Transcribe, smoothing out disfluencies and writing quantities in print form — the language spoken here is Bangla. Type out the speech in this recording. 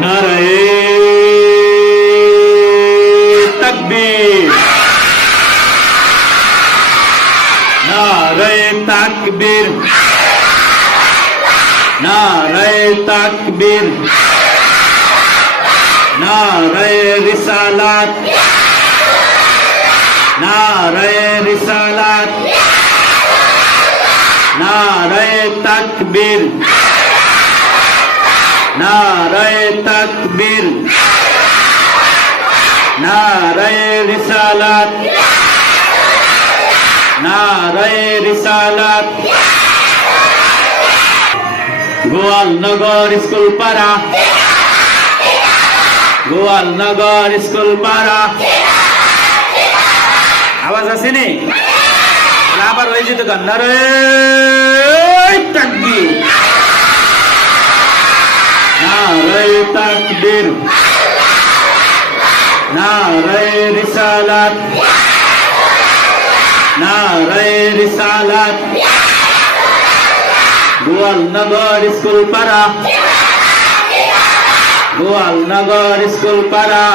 নারায়ে তাকবীর, নারায়ে তাকবীর, নারায়ে তাকবীর, নারায়ে রিসালাত, নারায়ে রিসালাত, নারায়ে তাকবীর, নারায়ে তাকবীর, নারায়ে রিসালাত, নারায়ে রিসালাত। গোয়ালনগর স্কুল পাড়া, গোয়ালনগর স্কুল পাড়া। আওয়াজ আসেনি? আবার হয়ে যেত গান। নারায়ে তাকবীর, নারায়ে তাকবীর, নারায়ে রিসালাত, নারায়ে রিসালাত। গোয়ালনগর স্কুল পাড়া, গোয়ালনগর স্কুল পাড়া।